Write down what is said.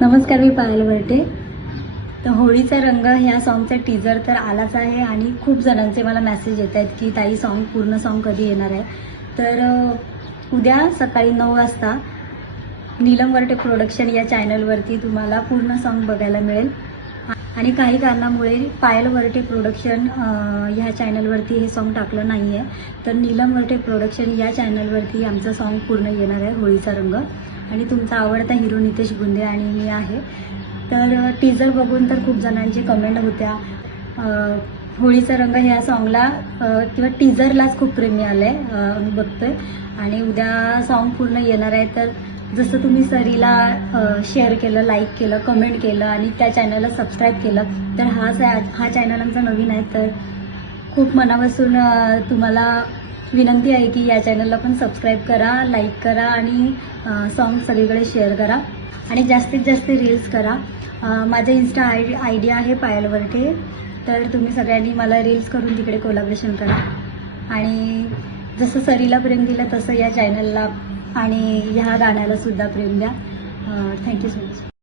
नमस्कार, मी पायल वरटे. तर होळीचा रंग ह्या सॉन्गचा टीजर तर आलाच आहे आणि खूप जणांचे मला मेसेज येत आहेत की ताई पूर्ण सॉन्ग कधी येणार आहे. तर उद्या सकाळी 9 वाजता नीलम वरटे प्रोडक्शन या चॅनलवरती तुम्हाला पूर्ण सॉन्ग बघायला मिळेल. आणि काही कारणामुळे पायल वरटे प्रोडक्शन ह्या चॅनलवरती हे सॉन्ग टाकलं नाही आहे. तर नीलम वरटे प्रोडक्शन या चॅनलवरती आमचं सॉन्ग पूर्ण येणार आहे होळीचा रंग. आणि तुमचा आवडता हिरो नितेश गुंदे आणि मी आहे. तर टीजर बघून तर खूप जणांची कमेंट होत्या. होळीचा रंग ह्या सॉन्गला किंवा टीजरलाच खूप प्रेमी आलं आहे, आम्ही बघतोय. आणि उद्या सॉन्ग पूर्ण येणार आहे. तर जसं तुम्ही सरीला शेअर केलं, लाईक केलं, कमेंट केलं आणि त्या चॅनलला सबस्क्राईब केलं, तर हा चॅनल आमचा नवीन आहे. तर खूप मनापासून तुम्हाला विनंती आहे की या चॅनलला पण सबस्क्राईब करा, लाईक करा आणि सॉन्ग सगळीकडे शेअर करा आणि जास्तीत जास्त रील्स करा. माझं इन्स्टा आय डी आहे पायल वरटे. तर तुम्ही सगळ्यांनी मला रील्स करून तिकडे कोलॅबरेशन करा आणि जसं सरीला प्रेम दिलं तसं या चॅनलला आणि ह्या गाण्याला सुद्धा प्रेम द्या. Thank you so much.